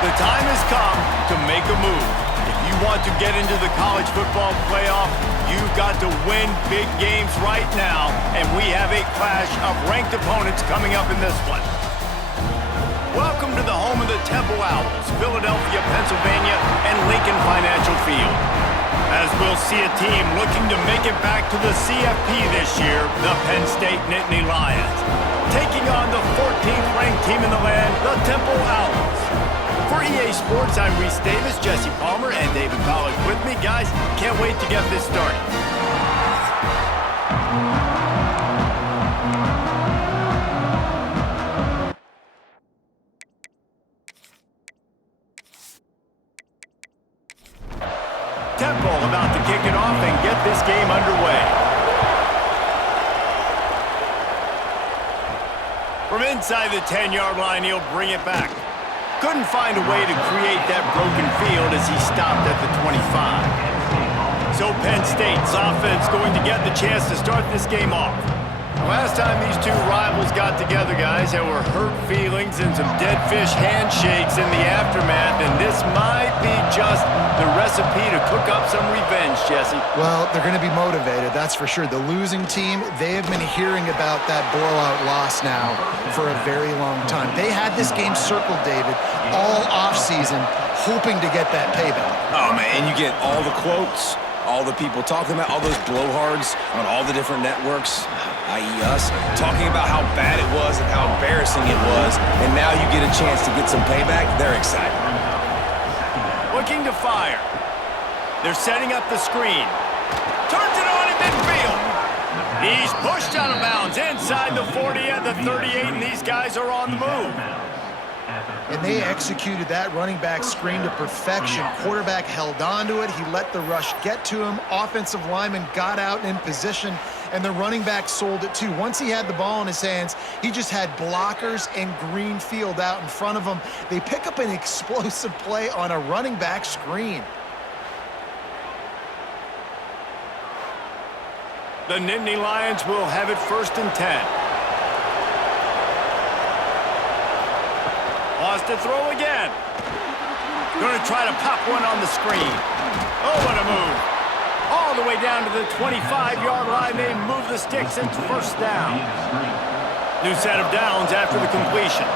The time has come to make a move. If you want to get into the college football playoff, you've got to win big games right now, and we have a clash of ranked opponents coming up in this one. Welcome to the home of the Temple Owls, Philadelphia, Pennsylvania, and Lincoln Financial Field. As we'll see a team looking to make it back to the CFP this year, the Penn State Nittany Lions, taking on the 14th ranked team in the land, the Temple Owls. For EA Sports, I'm Reese Davis, Jesse Palmer, and David Pollack with me. Guys, can't wait to get this started. Temple about to kick it off and get this game underway. From inside the 10-yard line, he'll bring it back. Couldn't find a way to create that broken field as he stopped at the 25. So Penn State's offense going to get the chance to start this game off. Last time these two rivals got together, guys, there were hurt feelings and some dead fish handshakes in the aftermath, and this might be just the recipe to cook up some revenge, Jesse. Well, they're going to be motivated, that's for sure. The losing team, they have been hearing about that blowout loss now for a very long time. They had this game circled, David, all offseason, hoping to get that payback. Oh, man, and you get all the quotes, all the people talking about, all those blowhards on all the different networks, i.e. us, talking about how bad it was and how embarrassing it was, and now you get a chance to get some payback. They're excited. Looking to fire. They're setting up the screen. Turns it on in midfield. He's pushed out of bounds inside the 40 and the 38, and these guys are on the move. And they executed that running back screen to perfection. Quarterback held on to it. He let the rush get to him. Offensive lineman got out in position, and the running back sold it too. Once he had the ball in his hands, he just had blockers and green field out in front of him. They pick up an explosive play on a running back screen. The Nittany Lions will have it 1st and 10. Lost to throw again. Going to try to pop one on the screen. Oh, what a move. All the way down to the 25-yard line. They move the sticks. It's 1st down. New set of downs after the completion.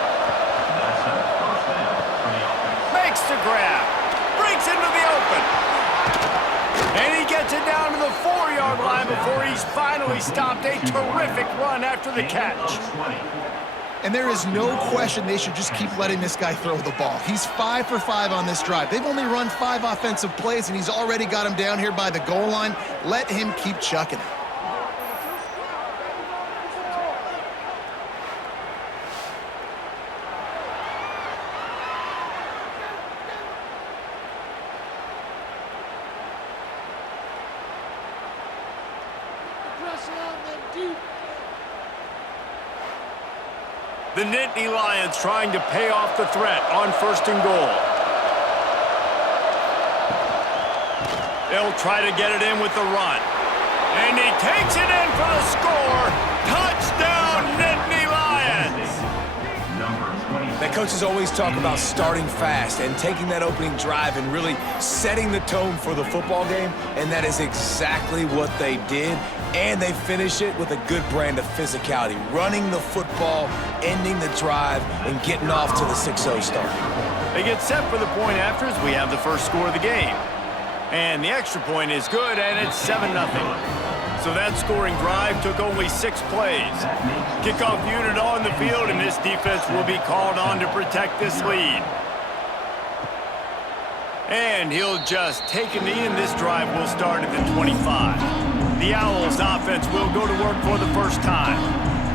Makes the grab. Breaks into the open. And he gets it down to the 4-yard line before he's finally stopped. A terrific run after the catch. And there is no question they should just keep letting this guy throw the ball. He's 5 for 5 on this drive. They've only run 5 offensive plays, and he's already got him down here by the goal line. Let him keep chucking it. The Nittany Lions trying to pay off the threat on 1st and goal. They'll try to get it in with the run. And he takes it in for the score. Touchdown, Nittany Lions! That coaches always talk about starting fast and taking that opening drive and really setting the tone for the football game, and that is exactly what they did. And they finish it with a good brand of physicality, running the football, ending the drive, and getting off to the 6-0 start. They get set for the point after as we have the first score of the game. And the extra point is good, and it's 7-0. So that scoring drive took only 6 plays. Kickoff unit on the field, and this defense will be called on to protect this lead. And he'll just take a knee, and this drive will start at the 25. The Owls offense will go to work for the first time.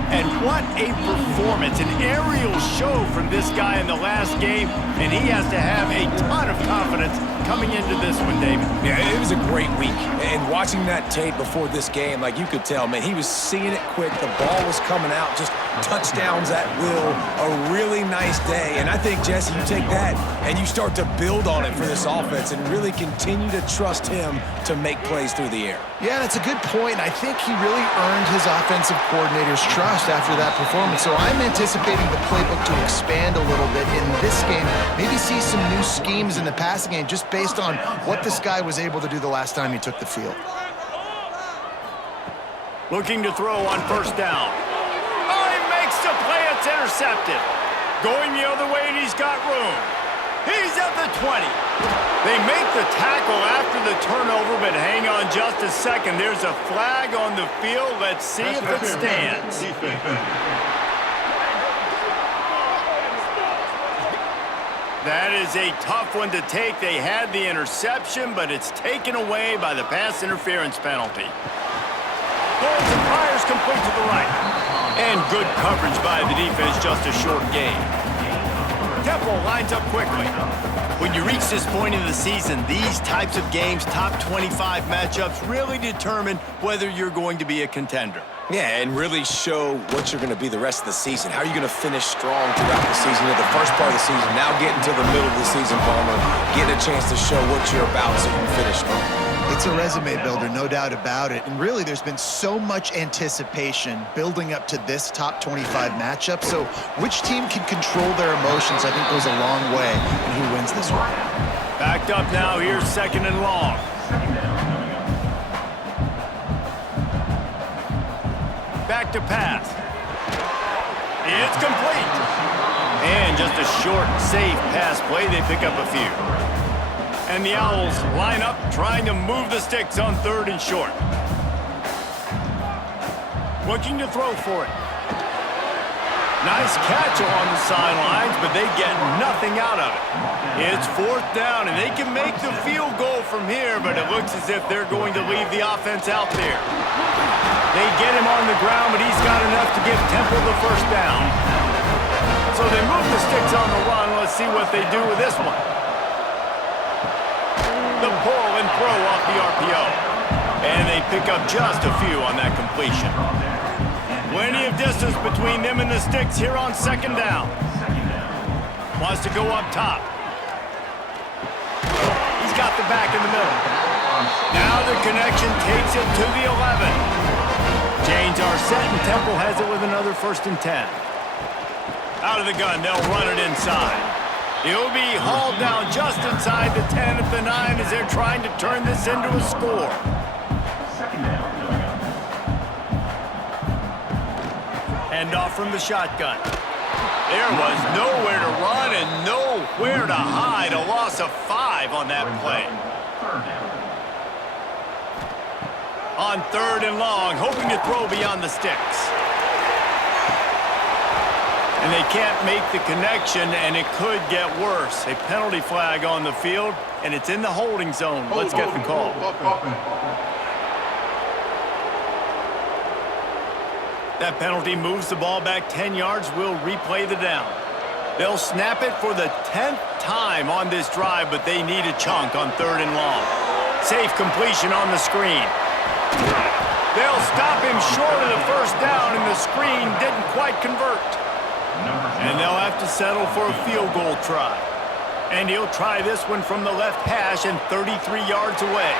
And what a performance, an aerial show from this guy in the last game, and he has to have a ton of confidence coming into this one, David. Yeah, it was a great week. And watching that tape before this game, like you could tell, man, he was seeing it quick. The ball was coming out, just touchdowns at will. A really nice day. And I think, Jesse, you take that and you start to build on it for this offense and really continue to trust him to make plays through the air. Yeah, that's a good point. I think he really earned his offensive coordinator's trust after that performance. So I'm anticipating the playbook to expand a little bit in this game. Maybe see some new schemes in the passing game just based on what this guy was able to do the last time he took the field. Looking to throw on 1st down. Oh, he makes the play. It's intercepted. Going the other way, and he's got room. He's at the 20. They make the tackle after the turnover, but hang on just a second. There's a flag on the field. Let's see if it stands. That is a tough one to take. They had the interception, but it's taken away by the pass interference penalty. Pulls and fires complete to the right. And good coverage by the defense, just a short gain. Temple lines up quickly. When you reach this point in the season, these types of games, top 25 matchups, really determine whether you're going to be a contender. Yeah, and really show what you're going to be the rest of the season. How are you going to finish strong throughout the season? You know, the first part of the season, now getting to the middle of the season, Palmer, getting a chance to show what you're about so you can finish strong. It's a resume builder, no doubt about it. And really, there's been so much anticipation building up to this top 25 matchup. So which team can control their emotions, I think, goes a long way in who wins this one. Backed up now. Here's 2nd and long. Back to pass. It's complete. And just a short, safe pass play. They pick up a few. And the Owls line up, trying to move the sticks on 3rd and short. Looking to throw for it. Nice catch along the sidelines, but they get nothing out of it. It's 4th down, and they can make the field goal from here, but it looks as if they're going to leave the offense out there. They get him on the ground, but he's got enough to give Temple the 1st down. So they move the sticks on the run. Let's see what they do with this one. The pull and throw off the RPO. And they pick up just a few on that completion. Plenty of distance between them and the sticks here on 2nd down. Wants to go up top. He's got the back in the middle. Now the connection takes it to the 11. Chains are set, and Temple has it with another 1st and 10. Out of the gun, they'll run it inside. He'll be hauled down just inside the 10 at the 9 as they're trying to turn this into a score. Hand off from the shotgun. There was nowhere to run and nowhere to hide. A loss of 5 on that play. On 3rd and long, hoping to throw beyond the sticks. And And they can't make the connection, and it could get worse. A penalty flag on the field, and it's in the holding zone. Let's get the call. That penalty moves the ball back 10 yards. We'll replay the down. They'll snap it for the 10th time on this drive, but they need a chunk on 3rd and long. Safe completion on the screen. They'll stop him short of the first down, and the screen didn't quite convert. And they'll have to settle for a field goal try. And he'll try this one from the left hash and 33 yards away.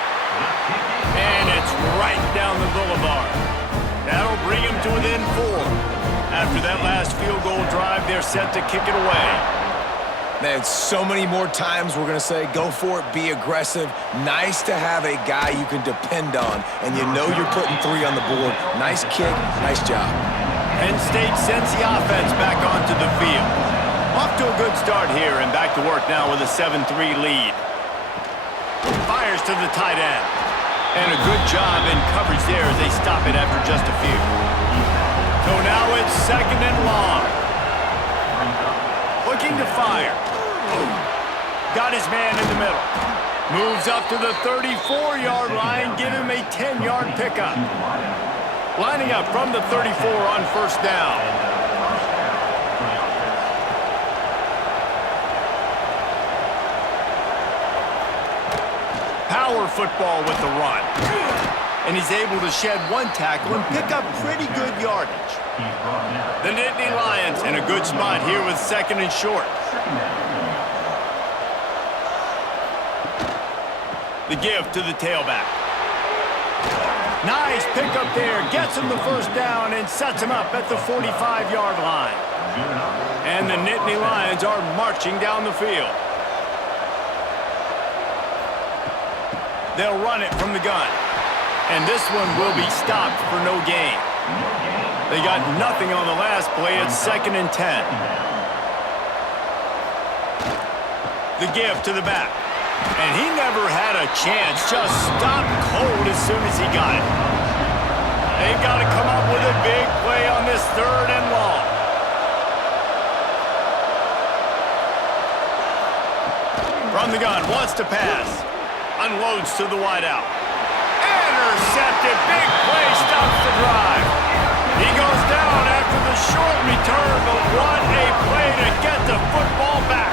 And it's right down the boulevard. That'll bring him to within 4. After that last field goal drive, they're set to kick it away. Man, so many more times we're going to say, go for it, be aggressive. Nice to have a guy you can depend on, and you know you're putting 3 on the board. Nice kick, nice job. Penn State sends the offense back onto the field. Off to a good start here, and back to work now with a 7-3 lead. Fires to the tight end. And a good job in coverage there as they stop it after just a few. So now it's 2nd and long. Looking to fire. Got his man in the middle. Moves up to the 34-yard line. Give him a 10-yard pickup. Lining up from the 34 on 1st down. Power football with the run. And he's able to shed 1 tackle and pick up pretty good yardage. The Nittany Lions in a good spot here with 2nd and short. The give to the tailback. Nice pickup there. Gets him the 1st down and sets him up at the 45-yard line. And the Nittany Lions are marching down the field. They'll run it from the gun. And this one will be stopped for no gain. They got nothing on the last play. It's 2nd and 10. The give to the back. And he never had a chance. Just stopped cold as soon as he got it. They've got to come up with a big play on this 3rd and long. From the gun, wants to pass. Unloads to the wideout. Intercepted. Big play stops the drive. He goes down after the short return, but what a play to get the football back.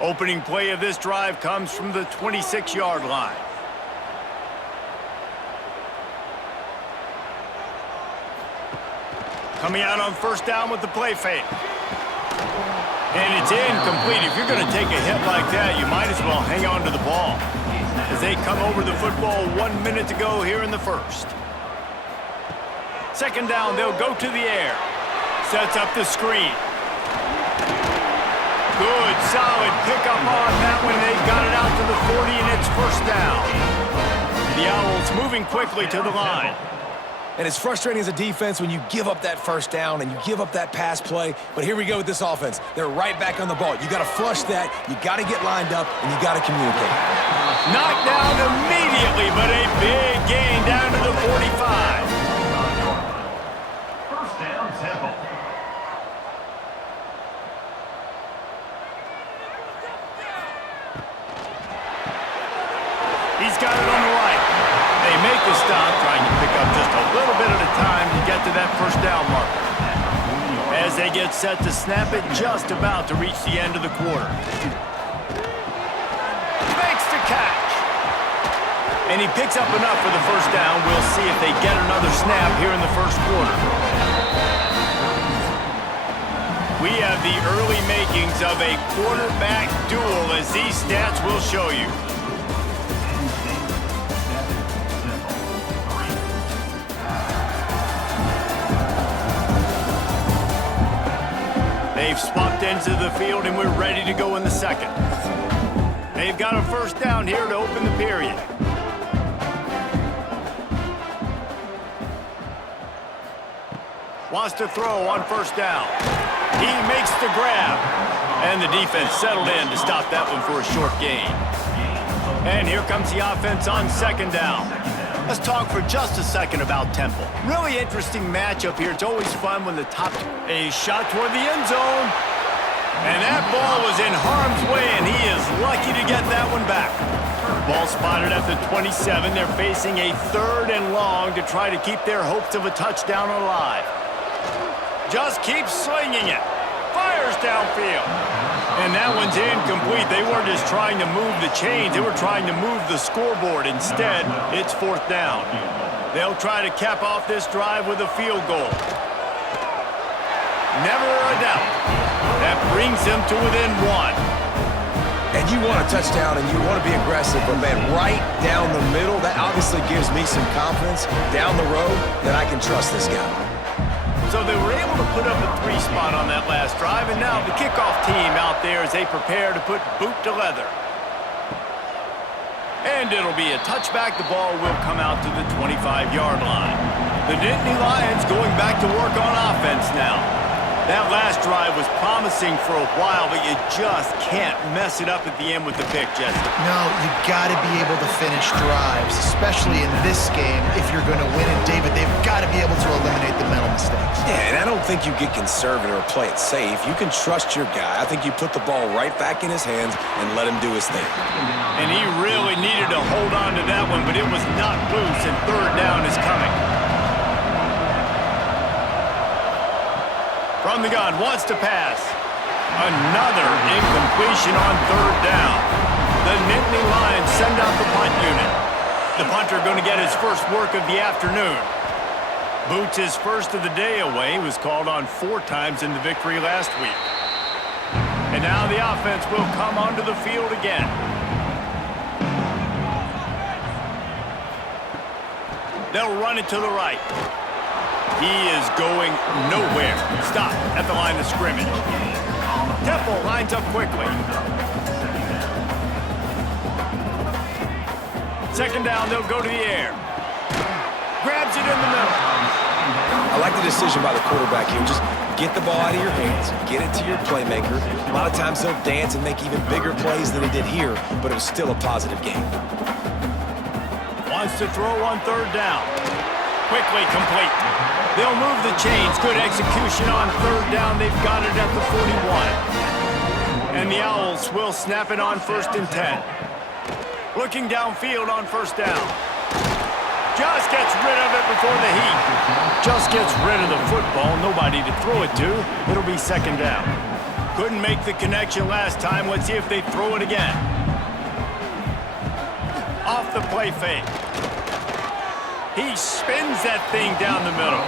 Opening play of this drive comes from the 26-yard line. Coming out on 1st down with the play fake. And it's incomplete. If you're going to take a hit like that, you might as well hang on to the ball. As they come over the football 1 minute to go here in the 1st. 2nd down, they'll go to the air. Sets up the screen. Good, solid pickup on that one. They got it out to the 40, and it's 1st down. The Owls moving quickly to the line. And it's frustrating as a defense when you give up that 1st down and you give up that pass play. But here we go with this offense. They're right back on the ball. You got to flush that. You got to get lined up, and you got to communicate. Knocked down immediately, but a big gain down to the 45. He's got it on the right. They make the stop, trying to pick up just a little bit at a time to get to that 1st down marker. As they get set to snap it, just about to reach the end of the quarter. Makes the catch. And he picks up enough for the 1st down. We'll see if they get another snap here in the 1st quarter. We have the early makings of a quarterback duel, as these stats will show you. They've swapped into the field, and we're ready to go in the 2nd. They've got a 1st down here to open the period. Wants to throw on first down. He makes the grab. And the defense settled in to stop that one for a short gain. And here comes the offense on second down. Let's talk for just a second about Temple. Really interesting matchup here. It's always fun when the top... A shot toward the end zone. And that ball was in harm's way, and he is lucky to get that one back. Ball spotted at the 27. They're facing a 3rd and long to try to keep their hopes of a touchdown alive. Just keeps slinging it. Fires downfield. And that one's incomplete. They weren't just trying to move the chains. They were trying to move the scoreboard. Instead, it's 4th down. They'll try to cap off this drive with a field goal. Never a doubt. That brings them to within 1. And you want a touchdown and you want to be aggressive, but man, right down the middle, that obviously gives me some confidence down the road that I can trust this guy. So they were able to put up a 3 spot on that last drive, and now the kickoff team out there as they prepare to put boot to leather. And it'll be a touchback. The ball will come out to the 25-yard line. The Nittany Lions going back to work on offense now. That last drive was promising for a while, but you just can't mess it up at the end with the pick, Jesse. No, you got to be able to finish drives, especially in this game. If you're going to win it, David, they've got to be able to eliminate the mental mistakes. Yeah, and I don't think you get conservative or play it safe. You can trust your guy. I think you put the ball right back in his hands and let him do his thing. And he really needed to hold on to that one, but it was not loose, and 3rd down is coming. From the gun, wants to pass. Another incompletion on 3rd down. The Nittany Lions send out the punt unit. The punter going to get his first work of the afternoon. Boots his first of the day away. He was called on 4 times in the victory last week. And now the offense will come onto the field again. They'll run it to the right. He is going nowhere. Stop at the line of scrimmage. Temple lines up quickly. 2nd down, they'll go to the air. Grabs it in the middle. I like the decision by the quarterback here. Just get the ball out of your hands, get it to your playmaker. A lot of times he'll dance and make even bigger plays than he did here, but it was still a positive game. Wants to throw on 3rd down. Quickly complete. They'll move the chains. Good execution on 3rd down. They've got it at the 41. And the Owls will snap it on 1st and 10. Looking downfield on 1st down. Just gets rid of it before the heat. Just gets rid of the football. Nobody to throw it to. It'll be 2nd down. Couldn't make the connection last time. Let's see if they throw it again. Off the play fake. He spins that thing down the middle.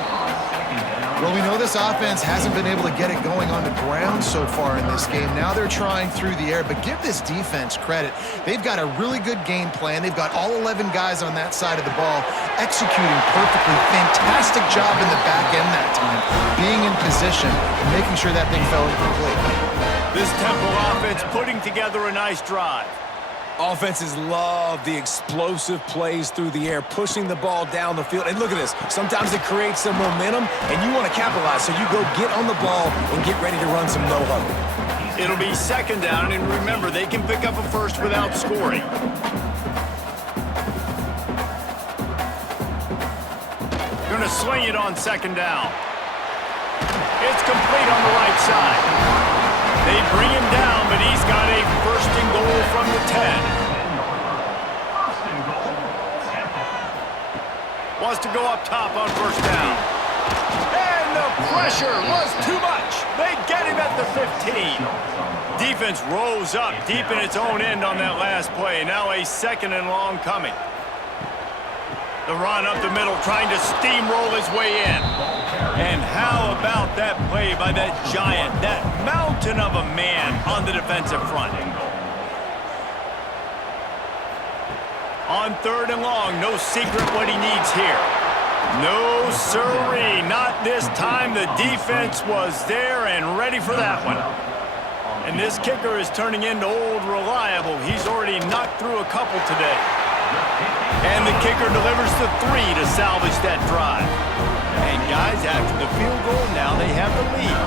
Well, we know this offense hasn't been able to get it going on the ground so far in this game. Now they're trying through the air, but give this defense credit. They've got a really good game plan. They've got all 11 guys on that side of the ball executing perfectly. Fantastic job in the back end that time, being in position and making sure that thing fell incomplete. This Temple offense putting together a nice drive. Offenses love the explosive plays through the air, pushing the ball down the field. And look at this. Sometimes it creates some momentum, and you want to capitalize. So you go get on the ball and get ready to run some no-huddle. It'll be 2nd down, and remember, they can pick up a first without scoring. Going to sling it on 2nd down. It's complete on the right side. They bring him down, but he's got a 1st and goal from the 10. Wants to go up top on 1st down. And the pressure was too much. They get him at the 15. Defense rose up deep in its own end on that last play. Now a 2nd and long coming. The run up the middle, trying to steamroll his way in. And how about that play by that giant, that mountain of a man on the defensive front? On 3rd and long, no secret what he needs here. No siree, not this time. The defense was there and ready for that one. And this kicker is turning into old reliable. He's already knocked through a couple today. And the kicker delivers the 3 to salvage that drive. And guys, after the field goal, now they have the lead.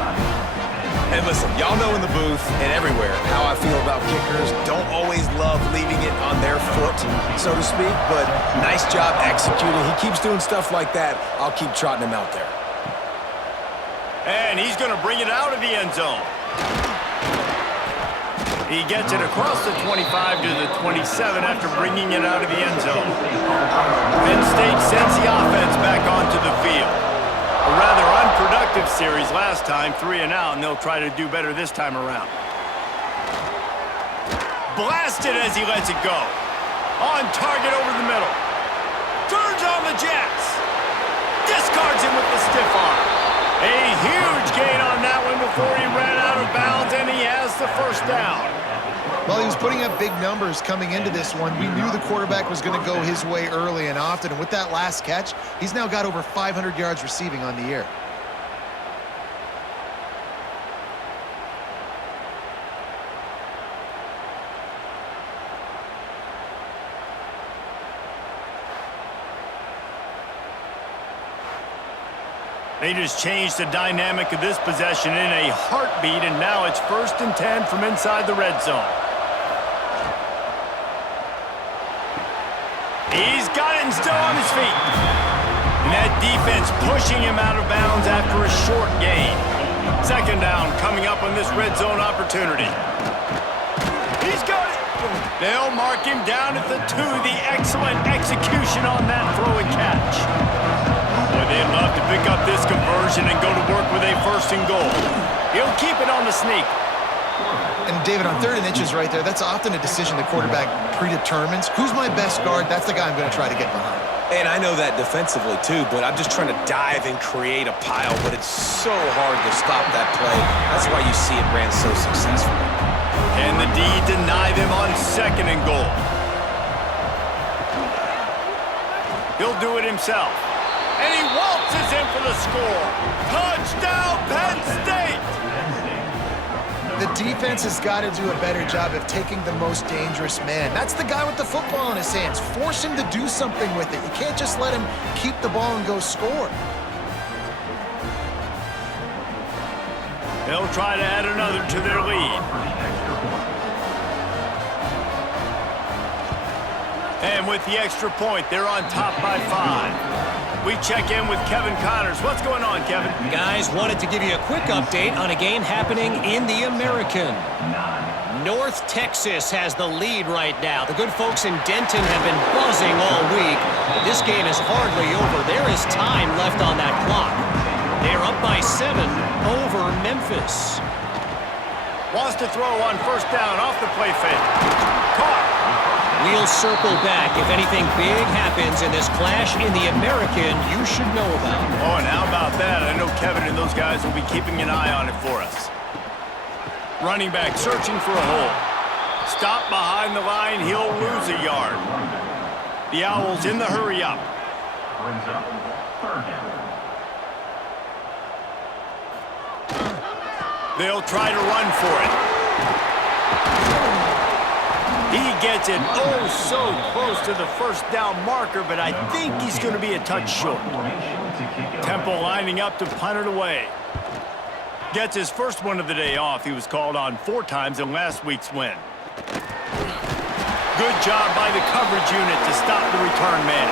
And listen, y'all know in the booth and everywhere how I feel about kickers. Don't always love leaving it on their foot, so to speak, but nice job executing. He keeps doing stuff like that. I'll keep trotting him out there. And he's going to bring it out of the end zone. He gets it across the 25 to the 27 after bringing it out of the end zone. Penn State sends the offense back onto the field. A rather unproductive series last time, 3 and out, and they'll try to do better this time around. Blasted as he lets it go. On target over the middle. Turns on the jets. Discards him with the stiff arm. A huge gain on that one before he ran out of bounds, and he has the first down. Well, he was putting up big numbers coming into this one. We knew the quarterback was going to go his way early and often, and with that last catch, he's now got over 500 yards receiving on the year. They just changed the dynamic of this possession in a heartbeat, and now it's 1st and 10 from inside the red zone. He's got it and still on his feet. And that defense pushing him out of bounds after a short gain. 2nd down coming up on this red zone opportunity. He's got it. They'll mark him down at the 2. The excellent execution on that throw and catch. Boy, they'd love to pick up this conversion and go to work with a 1st and goal. He'll keep it on the sneak. And David, on 3rd and inches right there, that's often a decision the quarterback predetermines. Who's my best guard? That's the guy I'm going to try to get behind. And I know that defensively too, but I'm just trying to dive and create a pile, but it's so hard to stop that play. That's why you see it ran so successfully. Can the D deny them on 2nd and goal? He'll do it himself. And he waltzes in for the score. Touchdown, Penn State! The defense has got to do a better job of taking the most dangerous man. That's the guy with the football in his hands. Force him to do something with it. You can't just let him keep the ball and go score. They'll try to add another to their lead. And with the extra point, they're on top by 5. We check in with Kevin Connors. What's going on, Kevin? Guys, wanted to give you a quick update on a game happening in the American. North Texas has the lead right now. The good folks in Denton have been buzzing all week. But this game is hardly over. There is time left on that clock. They're up by 7 over Memphis. Wants to throw on 1st down off the play fake. Caught. We'll circle back. If anything big happens in this clash in the American, you should know about. Oh, and how about that? I know Kevin and those guys will be keeping an eye on it for us. Running back searching for a hole. Stop behind the line. He'll lose a yard. The Owls in the hurry up. They'll try to run for it. He gets it oh so close to the 1st down marker, but I think he's going to be a touch short. Temple lining up to punt it away. Gets his first one of the day off. He was called on 4 times in last week's win. Good job by the coverage unit to stop the return man.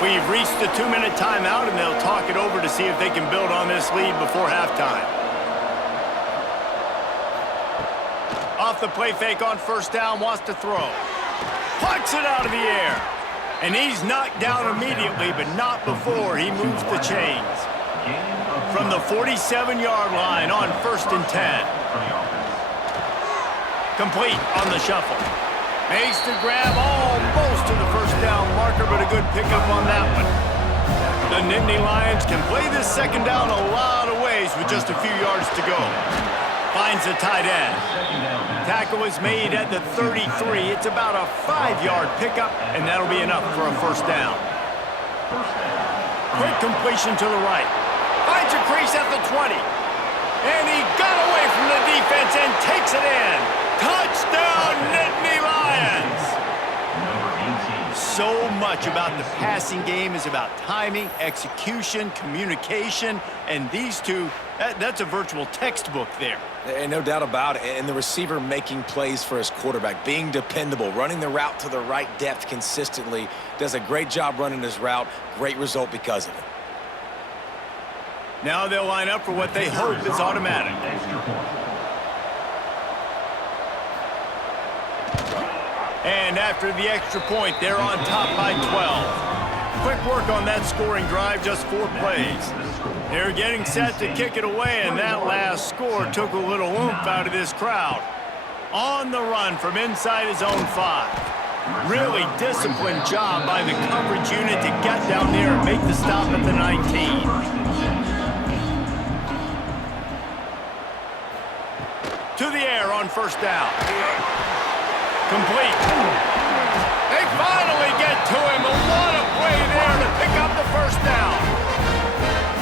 We've reached the 2-minute timeout, and they'll talk it over to see if they can build on this lead before halftime. Off the play fake on 1st down, wants to throw. Plucks it out of the air. And he's knocked down immediately, but not before he moves the chains. From the 47-yard line on 1st and 10. Complete on the shuffle. Makes the grab almost to the 1st down marker, but a good pickup on that one. The Nittany Lions can play this 2nd down a lot of ways with just a few yards to go. Finds the tight end. Tackle is made at the 33. It's about a 5-yard pickup, and that'll be enough for a 1st down. Quick completion to the right. Finds a crease at the 20. And he got away from the defense and takes it in. Touchdown, Nittany Lions! So much about the passing game is about timing, execution, communication, and these two, that's a virtual textbook there. And no doubt about it. And the receiver making plays for his quarterback, being dependable, running the route to the right depth consistently, does a great job running his route. Great result because of it. Now they'll line up for what they hope is automatic. And after the extra point, they're on top by 12. Quick work on that scoring drive, just 4 plays. They're getting set to kick it away, and that last score took a little oomph out of this crowd. On the run from inside his own 5. Really disciplined job by the coverage unit to get down there and make the stop at the 19. To the air on first down. Complete. They finally get to him. What a play there to pick up the first down.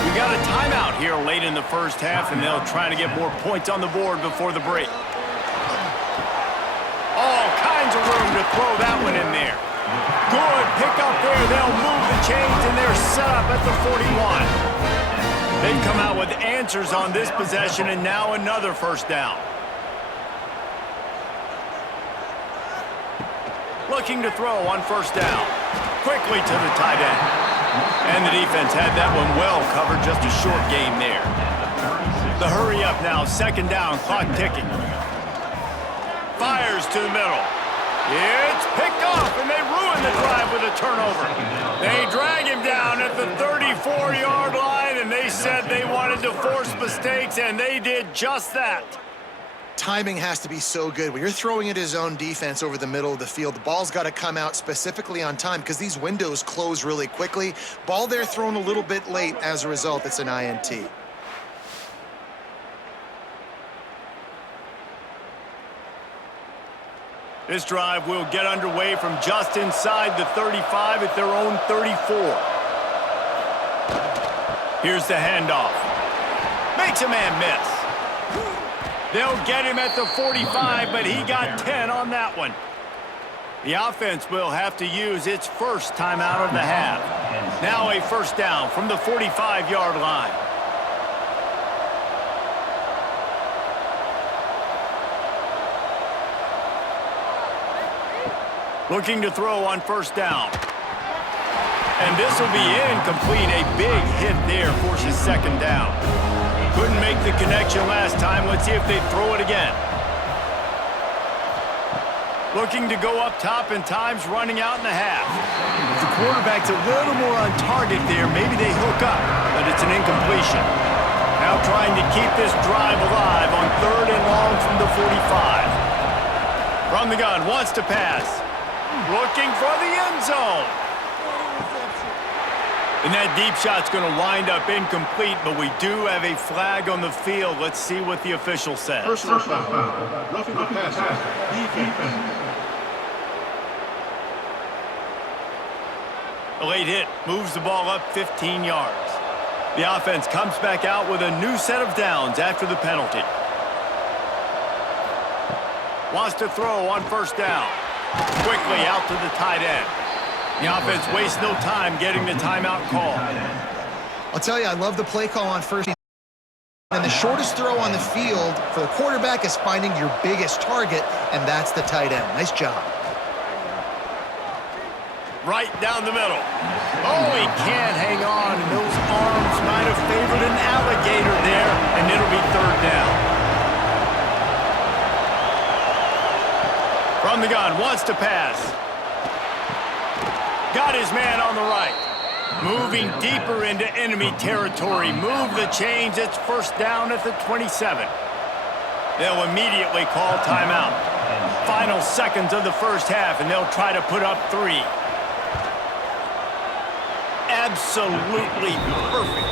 We got a timeout here late in the first half, and they'll try to get more points on the board before the break. All kinds of room to throw that one in there. Good pick up there. They'll move the chains, and they're set up at the 41. They've come out with answers on this possession, and now another first down. Looking to throw on first down. Quickly to the tight end. And the defense had that one well covered, just a short game there. The hurry up now, second down, clock ticking. Fires to the middle. It's picked off, and they ruin the drive with a turnover. They drag him down at the 34-yard line, and they said they wanted to force mistakes, and they did just that. Timing has to be so good. When you're throwing at his own defense over the middle of the field, the ball's got to come out specifically on time because these windows close really quickly. Ball there thrown a little bit late. As a result, it's an INT. This drive will get underway from just inside the 35 at their own 34. Here's the handoff. Makes a man miss. They'll get him at the 45, but he got 10 on that one. The offense will have to use its first timeout of the half. Now a first down from the 45-yard line. Looking to throw on first down. And this will be incomplete. A big hit there forces second down. Couldn't make the connection last time. Let's see if they throw it again. Looking to go up top, and time's running out in the half. If the quarterback's a little more on target there, maybe they hook up, but it's an incompletion. Now trying to keep this drive alive on 3rd and long from the 45. From the gun, wants to pass. Looking for the end zone. And that deep shot's going to wind up incomplete, but we do have a flag on the field. Let's see what the official says. Personal foul. Roughing the passer. Defense. A late hit moves the ball up 15 yards. The offense comes back out with a new set of downs after the penalty. Wants to throw on first down. Quickly out to the tight end. The offense wastes no time getting the timeout call. I'll tell you, I love the play call on first. And the shortest throw on the field for the quarterback is finding your biggest target, and that's the tight end. Nice job. Right down the middle. Oh, he can't hang on, and those arms might have favored an alligator there, and it'll be 3rd down. From the gun, wants to pass. Got his man on the right. Moving deeper into enemy territory. Move the chains. It's first down at the 27. They'll immediately call timeout. Final seconds of the first half, and they'll try to put up 3. Absolutely perfect.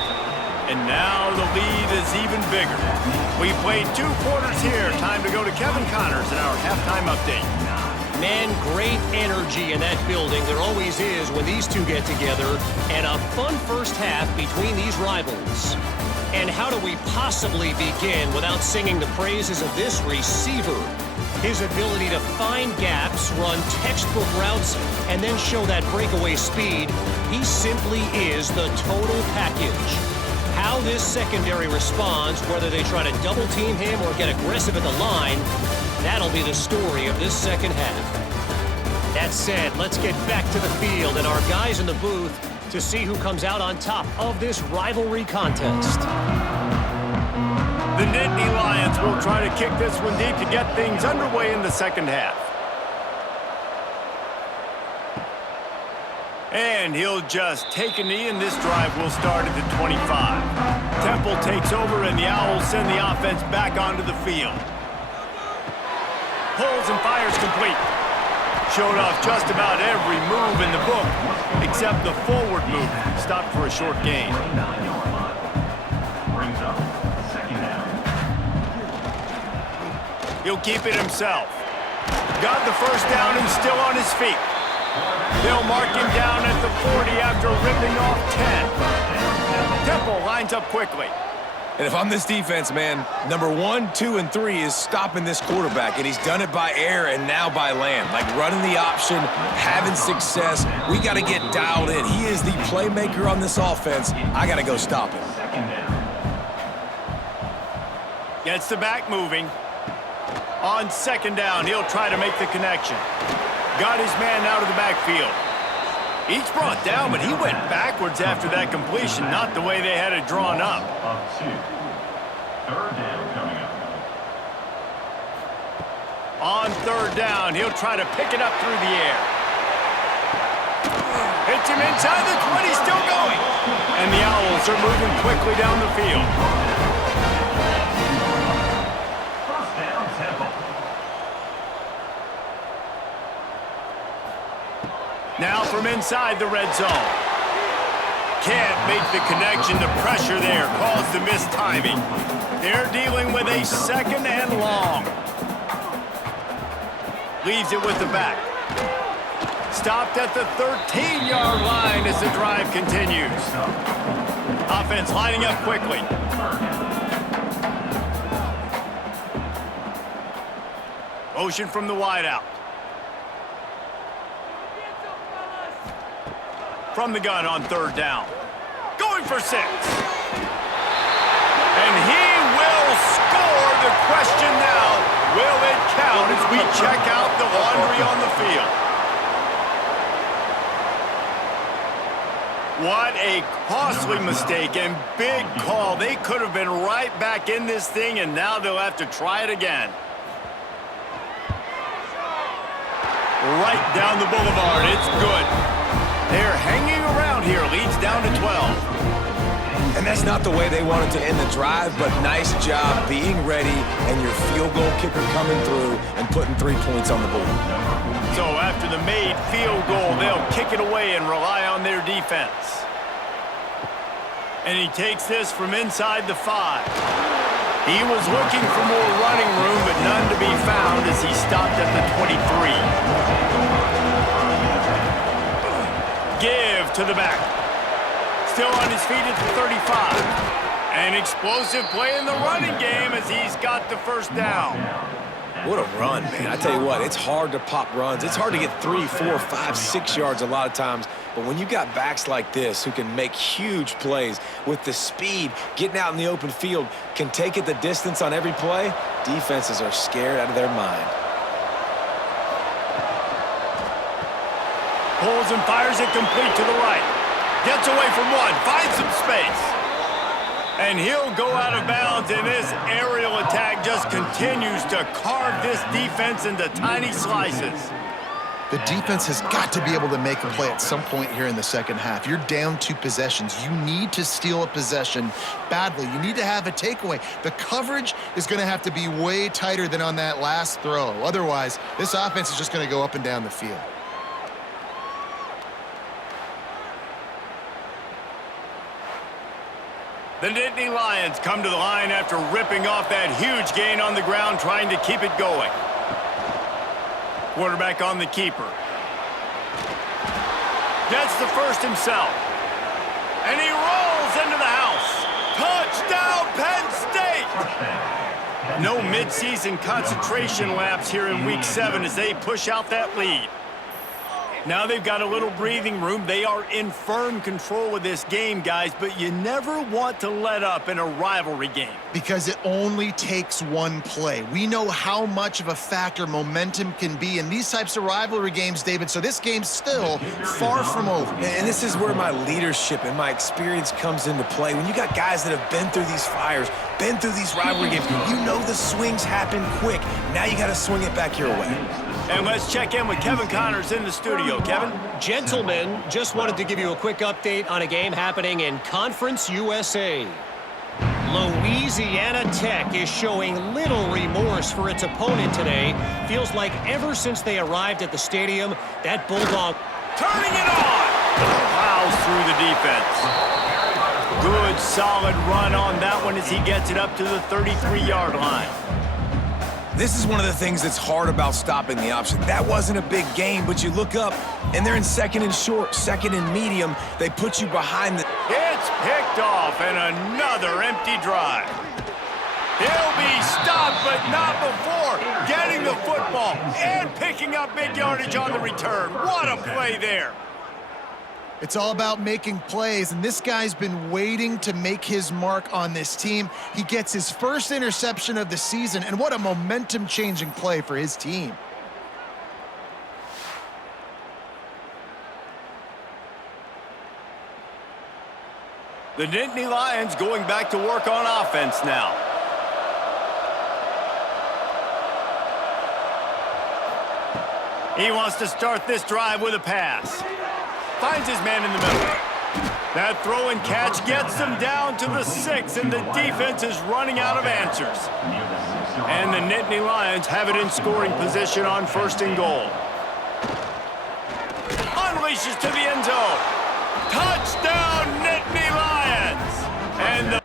And now the lead is even bigger. We played 2 quarters here. Time to go to Kevin Connors in our halftime update. Man, great energy in that building. There always is when these two get together. And a fun first half between these rivals. And how do we possibly begin without singing the praises of this receiver? His ability to find gaps, run textbook routes, and then show that breakaway speed, he simply is the total package. How this secondary responds, whether they try to double-team him or get aggressive at the line, that'll be the story of this second half. That said, let's get back to the field and our guys in the booth to see who comes out on top of this rivalry contest. The Nittany Lions will try to kick this one deep to get things underway in the second half. And he'll just take a knee, and this drive will start at the 25. Temple takes over, and the Owls send the offense back onto the field. Pulls and fires complete. Showed off just about every move in the book, except the forward move. Stopped for a short gain. He'll keep it himself. Got the first down and still on his feet. They'll mark him down at the 40 after ripping off 10. Temple lines up quickly. And if I'm this defense, man, number 1, 2, and 3 is stopping this quarterback, and he's done it by air and now by land. Like running the option, having success. We got to get dialed in. He is the playmaker on this offense. I got to go stop him. Gets the back moving. On second down, he'll try to make the connection. Got his man out of the backfield. Each brought down, but he went backwards after that completion, not the way they had it drawn up. Third down coming up. On third down, he'll try to pick it up through the air. Hits him inside the 20, still going. And the Owls are moving quickly down the field. First down, Temple. Now from inside the red zone. Can't make the connection. The pressure there caused the mistiming. They're dealing with a second and long. Leaves it with the back. Stopped at the 13-yard line as the drive continues. Offense lining up quickly. Motion from the wideout. From the gun on third down. Going for 6. And he will score. The question now, will it count as we check out the laundry on the field? What a costly mistake and big call. They could have been right back in this thing, and now they'll have to try it again. Right down the boulevard. It's good. They're hanging around here. Leads down to 12. And that's not the way they wanted to end the drive, but nice job being ready and your field goal kicker coming through and putting 3 points on the board. So after the made field goal, they'll kick it away and rely on their defense. And he takes this from inside the 5. He was looking for more running room, but none to be found as he stopped at the 23. Give to the back. Still on his feet at the 35. An explosive play in the running game as he's got the first down. What a run, man. I tell you what, it's hard to pop runs. It's hard to get 3, 4, 5, 6 yards a lot of times. But when you got backs like this who can make huge plays with the speed, getting out in the open field, can take it the distance on every play, defenses are scared out of their mind. Pulls and fires it complete to the right. Gets away from one, finds some space. And he'll go out of bounds, and this aerial attack just continues to carve this defense into tiny slices. The defense has got to be able to make a play at some point here in the second half. You're down 2 possessions. You need to steal a possession badly. You need to have a takeaway. The coverage is going to have to be way tighter than on that last throw. Otherwise, this offense is just going to go up and down the field. The Nittany Lions come to the line after ripping off that huge gain on the ground, trying to keep it going. Quarterback on the keeper. Gets the first himself. And he rolls into the house. Touchdown, Penn State! No mid-season concentration laps here in Week 7 as they push out that lead. Now they've got a little breathing room. They are in firm control of this game, guys, but you never want to let up in a rivalry game. Because it only takes one play. We know how much of a factor momentum can be in these types of rivalry games, David, so this game's still far from over. And this is where my leadership and my experience comes into play. When you got guys that have been through these fires, been through these rivalry games, you know the swings happen quick. Now you got to swing it back your way. And let's check in with Kevin Connors in the studio. Kevin? Gentlemen, just wanted to give you a quick update on a game happening in Conference USA. Louisiana Tech is showing little remorse for its opponent today. Feels like ever since they arrived at the stadium, that Bulldog Turning it on! Plows through the defense. Good, solid run on that one as he gets it up to the 33-yard line. This is one of the things that's hard about stopping the option. That wasn't a big game, but you look up, and they're in second and short, second and medium. They put you behind the... It's picked off, and another empty drive. He'll be stopped, but not before getting the football and picking up big yardage on the return. What a play there. It's all about making plays, and this guy's been waiting to make his mark on this team. He gets his first interception of the season, and what a momentum-changing play for his team. The Nittany Lions going back to work on offense now. He wants to start this drive with a pass. Finds his man in the middle. That throw and catch gets them down to the 6, and the defense is running out of answers. And the Nittany Lions have it in scoring position on 1st and goal. Unleashes to the end zone. Touchdown, Nittany Lions! And the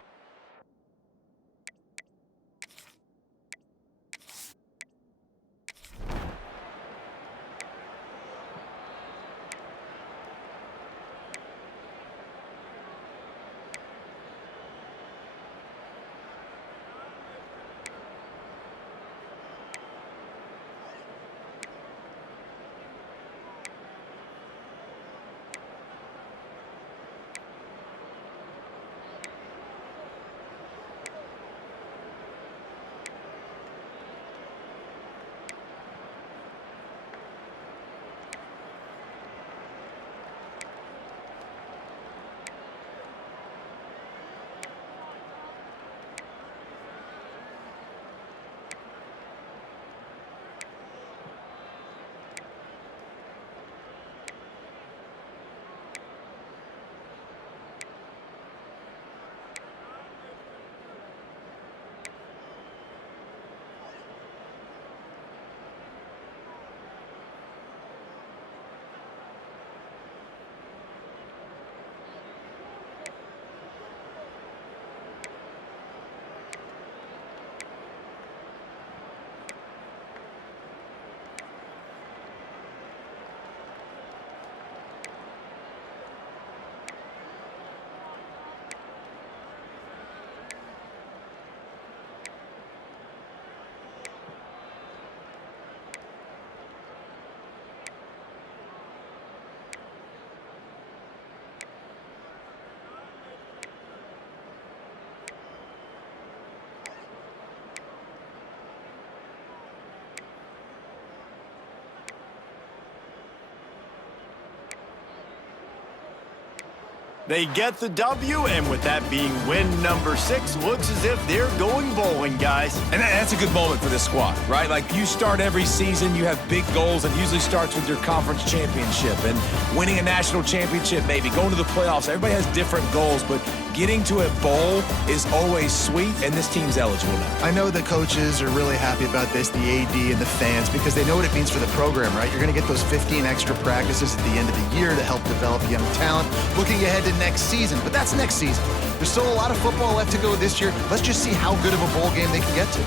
they get the W, and with that being win number 6, looks as if they're going bowling, guys. And that's a good moment for this squad, right? Like, you start every season, you have big goals, and it usually starts with your conference championship and winning a national championship, maybe going to the playoffs. Everybody has different goals, but getting to a bowl is always sweet, and this team's eligible now. I know the coaches are really happy about this, the AD and the fans, because they know what it means for the program, right? You're going to get those 15 extra practices at the end of the year to help develop young talent. Looking ahead to next season, but that's next season. There's still a lot of football left to go this year. Let's just see how good of a bowl game they can get to.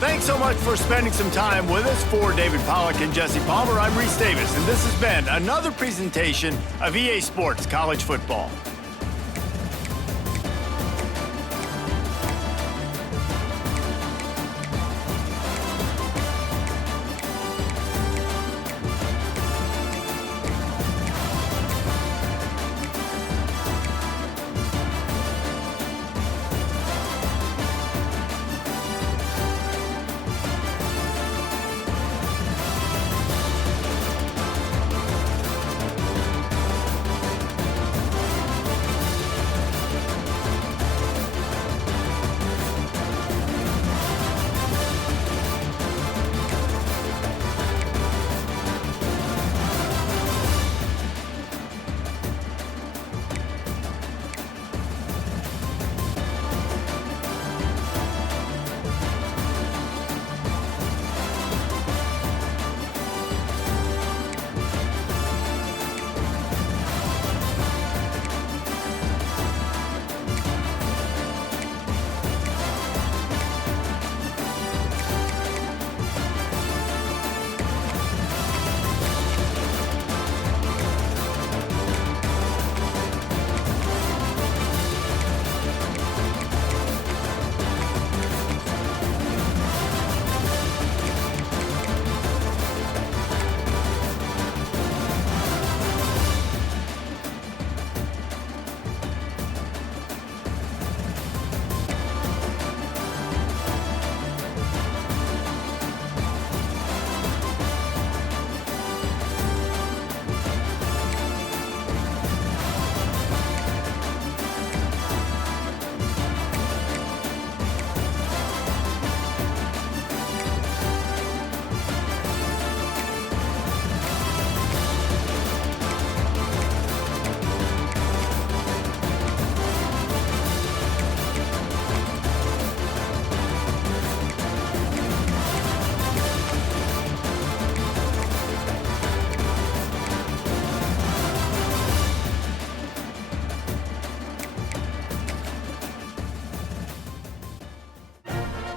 Thanks so much for spending some time with us. For David Pollack and Jesse Palmer, I'm Reese Davis, and this has been another presentation of EA Sports College Football.